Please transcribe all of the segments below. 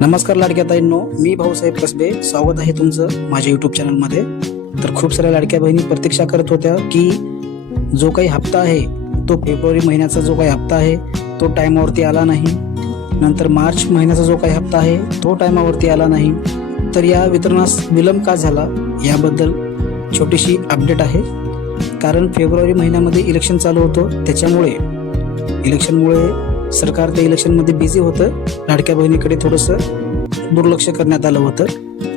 नमस्कार लाडक्या ताईंनो, मी भाऊसाहेब कसबे. स्वागत आहे तुमचं माझ्या यूट्यूब चॅनलमध्ये. तर खूप साऱ्या लाडक्या बहिणी प्रतीक्षा करत होत्या की जो काही हप्ता आहे तो फेब्रुवारी महिन्याचा जो काही हप्ता आहे तो टायमावरती आला नाही. नंतर मार्च महिन्याचा जो काही हप्ता आहे तो टायमावरती आला नाही. तर या वितरणास विलंब का झाला याबद्दल छोटीशी अपडेट आहे. कारण फेब्रुवारी महिन्यामध्ये इलेक्शन चालू होतं, त्याच्यामुळे इलेक्शनमुळे सरकार त्या इलेक्शनमध्ये बिझी होतं. लाडक्या बहिणीकडे थोडंसं दुर्लक्ष करण्यात आलं होतं,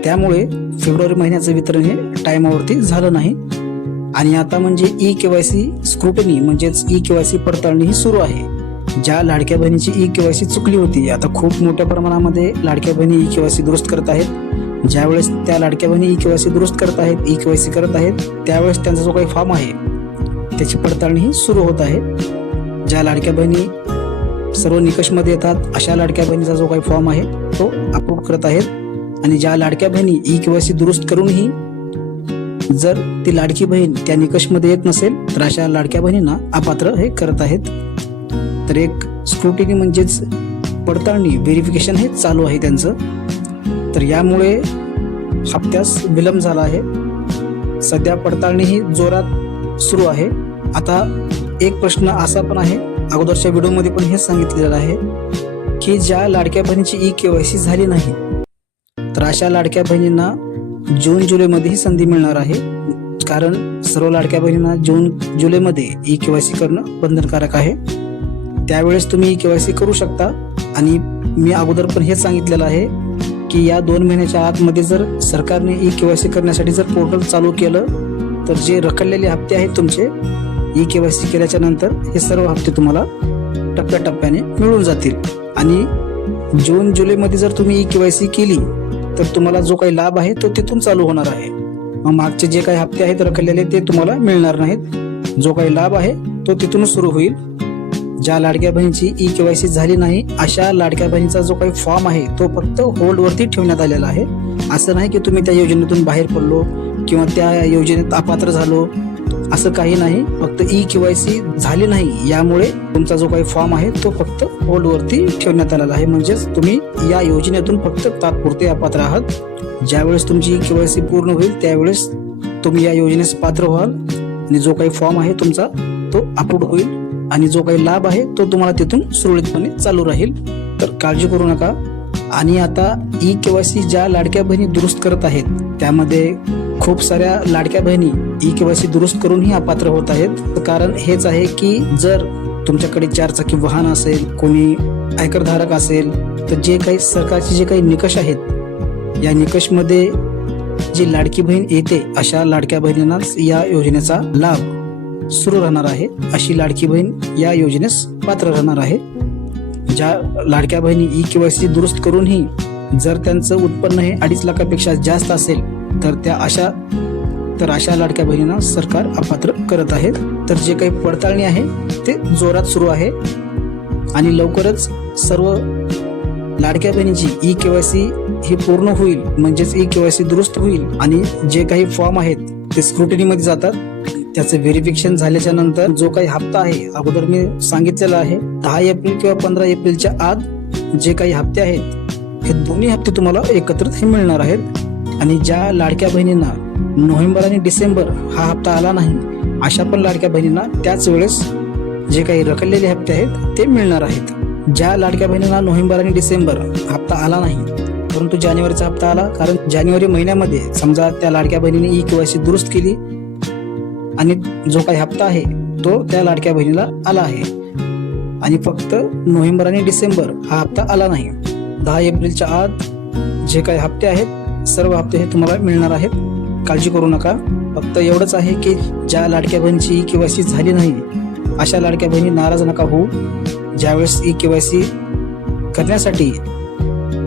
त्यामुळे फेब्रुवारी महिन्याचं वितरण हे टायमावरती झालं नाही. आणि आता म्हणजे ई-केवायसी स्क्रुटनी म्हणजेच ई-केवायसी पडताळणी ही सुरू आहे. ज्या लाडक्या बहिणीची ई-केवायसी चुकली होती, आता खूप मोठ्या प्रमाणामध्ये लाडक्या बहिणी ई-केवायसी दुरुस्त करत आहेत. ज्यावेळेस त्या लाडक्या बहिणी ई-केवायसी दुरुस्त करत आहेत, ई-केवायसी करत आहेत, त्यावेळेस त्यांचा जो काही फॉर्म आहे त्याची पडताळणी ही सुरू होत आहे. ज्या लाडक्या बहिणी सर्व निकषमध्ये येतात अशा लाडक्या बहिणीचा जो काही फॉर्म आहे तो अप्रूव्ह करत आहेत. आणि ज्या लाडक्या बहिणी ई-केवायसी दुरुस्त करूनही जर ती लाडकी बहीण त्या निकषमध्ये येत नसेल तर अशा लाडक्या बहिणींना अपात्र हे करत आहेत. तर एक स्क्रुटिनी म्हणजेच पडताळणी व्हेरिफिकेशन हे चालू आहे त्यांचं. तर यामुळे हप्त्यास विलंब झाला आहे. सध्या पडताळणी ही जोरात सुरू आहे. आता एक प्रश्न असा पण आहे, अगोदरच्या व्हिडिओमध्ये पण हे सांगितलेलं आहे की ज्या लाडक्या बहिणीची ई-केवायसी झाली नाही तर अशा लाडक्या बहिणींना जून जुलैमध्येही संधी मिळणार आहे. कारण सर्व लाडक्या बहिणींना जून जुलैमध्ये ई-केवायसी करणं बंधनकारक आहे. त्यावेळेस तुम्ही ई-केवायसी करू शकता. आणि मी अगोदर पण हे सांगितलेलं आहे की या 2 महिन्याच्या आतमध्ये जर सरकारने ई-केवायसी करण्यासाठी जर पोर्टल चालू केलं तर जे रखडलेले हप्ते आहेत तुमचे ई-केवायसी केल्याच्या नंतर हे सर्व हप्ते तुम्हाला टप्प्याटप्प्याने मिळून जातील. आणि जून जुलैमध्ये जर तुम्ही ई-केवायसी केली तर तुम्हाला जो काही लाभ आहे तो तिथून चालू होणार आहे. मग मागचे जे काही हप्ते आहेत रखडलेले ते तुम्हाला मिळणार नाहीत. जो काही लाभ आहे तो तिथूनच सुरू होईल. ज्या लाडक्या बहिणीची ई-केवायसी झाली नाही अशा लाडक्या बहिणीचा जो काही फॉर्म आहे तो फक्त होल्डवरती ठेवण्यात आलेला आहे. असं नाही की तुम्ही त्या योजनेतून बाहेर पडलो किंवा त्या योजनेत अपात्र झालो, असं काही नाही. फक्त ई-केवायसी झाली नाही यामुळे तुमचा जो काही फॉर्म आहे तो फक्त होल्डवरती ठेवण्यात आलेला आहे. म्हणजेच तुम्ही या योजनेतून फक्त तात्पुरते अपात्र आहात. ज्यावेळेस तुमची ई-केवायसी पूर्ण होईल त्यावेळेस तुम्ही या योजनेस पात्र व्हाल आणि जो काही फॉर्म आहे तुमचा तो अप्रूव्ह होईल आणि जो काही लाभ आहे तो तुम्हाला तिथून सुरळीतपणे चालू राहील. तर काळजी करू नका. आणि आता ई-केवायसी ज्या लाडक्या बहिणी दुरुस्त करत आहेत त्यामध्ये खूप साऱ्या लाडक्या बहिणी ई-केवायसी दुरुस्त करूनही अपात्र होत आहेत. कारण हेच आहे की जर तुमच्याकडे 4 चाकी वाहन असेल, कोणी आयकरधारक असेल, तर जे काही सरकारचे जे काही निकष आहेत या निकषमध्ये जी लाडकी बहीण येते अशा लाडक्या बहिणींनाच या योजनेचा लाभ सुरू राहणार आहे. अशी लाडकी बहीण या योजनेस पात्र राहणार आहे. ज्या लाडक्या बहिणी ई-केवायसी दुरुस्त करूनही जर त्यांचं उत्पन्न हे 2.5 लाखापेक्षा जास्त असेल तर अशा लाडक्या बहिणींना सरकार अपात्र करत आहे. तर जे काही पडताळणी आहे ते जोरात सुरू आहे आणि लवकरच सर्व लाडक्या बहिणीची ई-केवायसी ही पूर्ण होईल. म्हणजेच ई-केवायसी दुरुस्त होईल आणि जे काही फॉर्म आहेत ते स्क्रुटिनीमध्ये जातात. त्याचं व्हेरिफिकेशन झाल्याच्या नंतर जो काही हप्ता आहे, अगोदर मी सांगितलेलं आहे 10 एप्रिल किंवा 15 एप्रिलच्या आत जे काही हप्ते आहेत हे दोन्ही हप्ते तुम्हाला एकत्रित हे मिळणार आहेत. आणि ज्या लाडक्या बहिणींना नोव्हेंबर आणि डिसेंबर हा हप्ता आला नाही अशा पण लाडक्या बहिणींना त्याच वेळेस जे काही रखडलेले हप्ते आहेत ते मिळणार आहेत. ज्या लाडक्या बहिणींना नोव्हेंबर आणि डिसेंबर हप्ता आला नाही परंतु जानेवारीचा हप्ता आला, कारण जानेवारी महिन्यामध्ये समजा त्या लाडक्या बहिणीने ई-केवायसी दुरुस्त केली आणि जो काही हप्ता आहे तो त्या लाडक्या बहिणीला आला आहे आणि फक्त नोव्हेंबर आणि डिसेंबर हा हप्ता आला नाही. 10 एप्रिलच्या आत जे काही हप्ते आहेत सर्व हप्ते हे तुम्हाला मिळणार आहेत. काळजी करू नका. फक्त एवढंच आहे की ज्या लाडक्या बहिणीची ई-केवायसी झाली नाही अशा लाडक्या बहिणी नाराज नका होऊ. ज्यावेळेस ई-केवायसी करण्यासाठी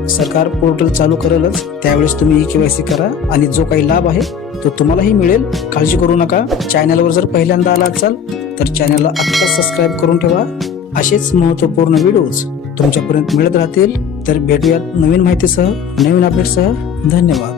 सरकार पोर्टल चालू करेलच त्यावेळेस तुम्ही ई-केवायसी करा आणि जो काही लाभ आहे तो तुम्हालाही मिळेल. काळजी करू नका. चॅनलवर जर पहिल्यांदा आला असाल तर चॅनलला आत्ता सबस्क्राईब करून ठेवा. असेच महत्त्वपूर्ण व्हिडिओज तुमच्यापर्यंत मिळत राहतील. तर भेटूयात नवीन माहितीसह, नवीन अपडेटसह. धन्यवाद.